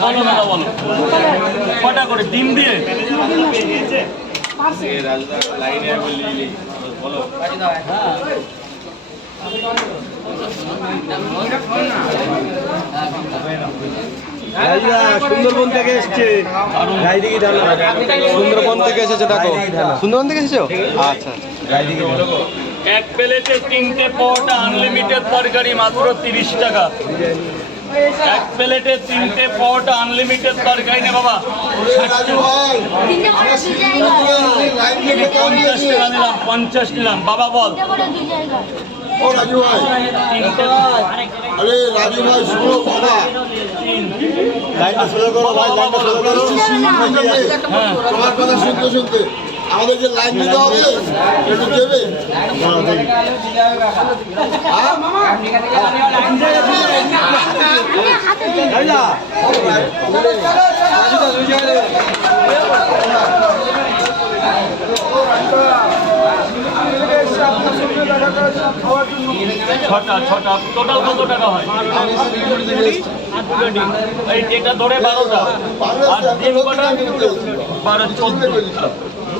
বলো দাদা বলো। কটা করে? ডিম দিয়ে? সুন্দরবন থেকে এসছে। সুন্দরবন থেকে এসেছে দেখো। সুন্দরবন থেকে এসেছ? আচ্ছা রায়দিঘি এক প্লেটে তিনটে পরোটা আনলিমিটেড তরকারি মাত্র তিরিশ টাকা। এক প্লেটে তিনটে পরোটা আনলিমিটেড তরকারি নে বাবা। পঞ্চাশ টাকা নিলাম, পঞ্চাশ নিলাম। বাবা বল। রাজু আরে রাজু ভাই ভাই হ্যাঁ। তোমার শুনতে শুনতে আমাদের যে লাইন দিতে হবে একটু দেবে এটা ধরে বারোটা বারো চোদ্দ।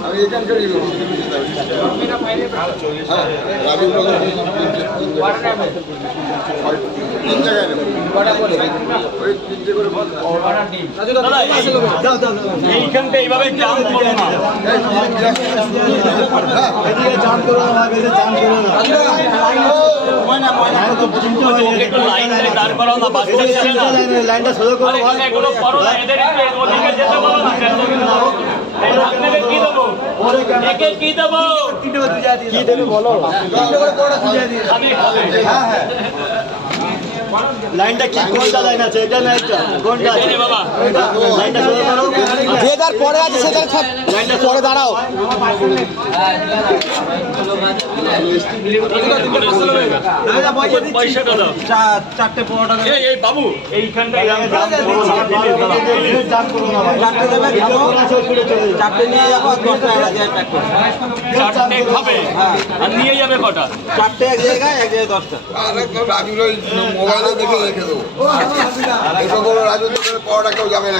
আমি এখানকারই রাজু বলে তিন জায়গায় নেব ওই তিনটে করে বল দাদা এই- দাও দাও দাও এইখানটা এইভাবে জাম করো না জাম করো লাইনটা সোজা করো এগুলো করো না এদের একে কি দেবো কি দেবে বলো খাবে খাবে হ্যাঁ হ্যাঁ লাইনটা কি? কোনটা লাইন আছে? এটা না এটা? কোনটা আছে? বাবা। লাইনটা সোজা করো যে যার পরে আছে সে লাইনটা পরে দাঁড়াও। চারটে এই বাবু। দেবে নিয়ে যাব চারটে খাবে। আর নিয়ে যাবে কটা? চারটে এক জায়গায় এক জায়গায় দশটা আরে রাজুর ওই মোবাইলে দেখে রেখে দেবো এটা বলো রাজু তোদের পড়াটা কেউ যাবে না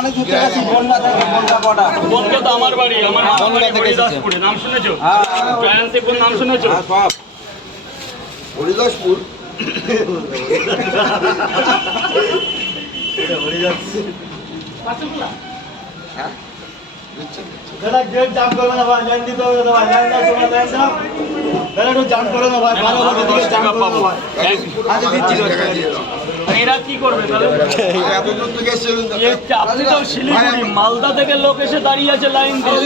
অনেক দূর থেকে বনগা থেকে বনগা কটা বনকে তো আমার বাড়ি আমার মামার থেকে এসেছে। নাম শুনেছো? হ্যাঁ। জয়ন্তীপুর নাম শুনেছো? সব। হরিদাসপুর। দাদা গেট জাম করবে না ভাই। লাইন দিতে হবে তোমার করো না করো না এরা কি করবে তাহলে? এত দূর থেকে এসেছিলেন তো। এ আপনি তো শিলিগুড়ি মালদা থেকে লোক এসে দাঁড়িয়ে আছে লাইন দিয়ে।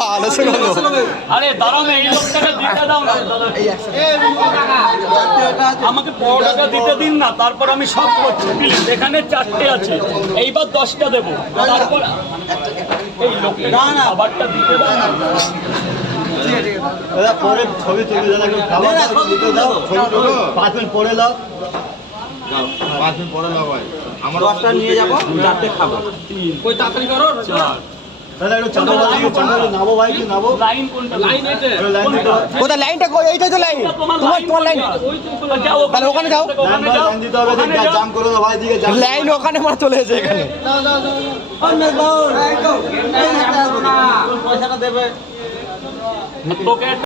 ভালো সে গেলো আরে দাঁড়াও না এই লোকটাকে দিতে দাও না আমাকে পরোটাটা দিতে দিন না তারপর আমি সব করছি। এখানে চারটে আছে। এইবার দশটা দেবো। তারপর এই লোকটা খাবারটা দিতে দাও না। পরে ছবি তুলি দাও পাঁচ মিনিট পরে দাও। পাঁচ মিনিট পরে দাও ভাই। আমার দশটা নিয়ে যাব চারটে খাব। ওই তাড়াতাড়ি করো দাদা একটু চাঁদা চাঁদা নাবো ভাই কি নাবো লাইন কোনটা? লাইন এটা কোথায় লাইনটা কই? এইটাই তো লাইন। তোমার তোমার তোমার লাইন। তাহলে ওখানে। যাও। লাইন দিতে হবে জাম করো না ভাই দিকে জাম লাইন ওখানে আমার চলে এসে এখানে। পয়সাটা দেবে তোকে